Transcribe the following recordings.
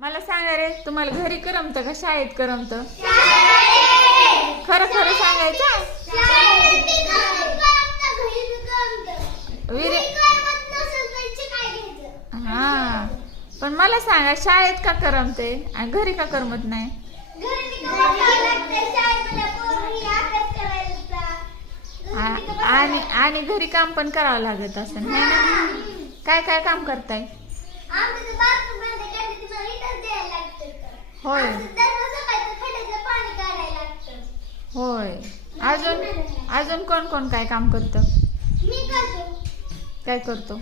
मला सांगा रे, तुम्हाला घरी करमतं का शाळेत करमतं? खरं खरं सांगायचं. हा, पण मला सांगा, शाळेत का करमते आणि घरी का करमत नाही? आणि घरी काम पण करावं लागत असं नाही ना? काय काय काम करताय? होय होय. अजून अजून कोण कोण काय काम करतं? काय करतो?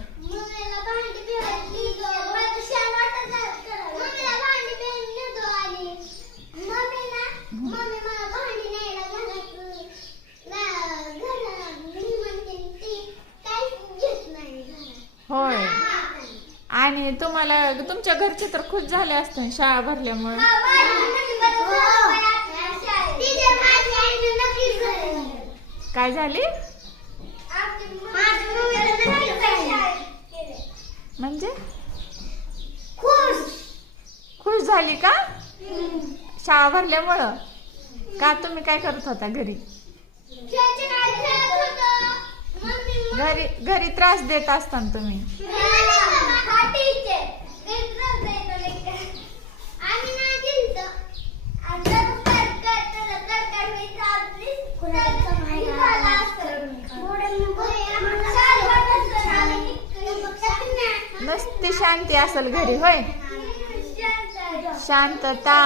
होय. आणि तुम्हाला तुमच्या घरचे तर खुश झाले असते शाळा भरल्यामुळे. काय झाली म्हणजे? खुश झाली का शाळा भरल्यामुळं? का तुम्ही काय करत होता घरी? घरी त्रास देत असताना तुम्ही. नसती शांती असेल घरी, होय? शांतता.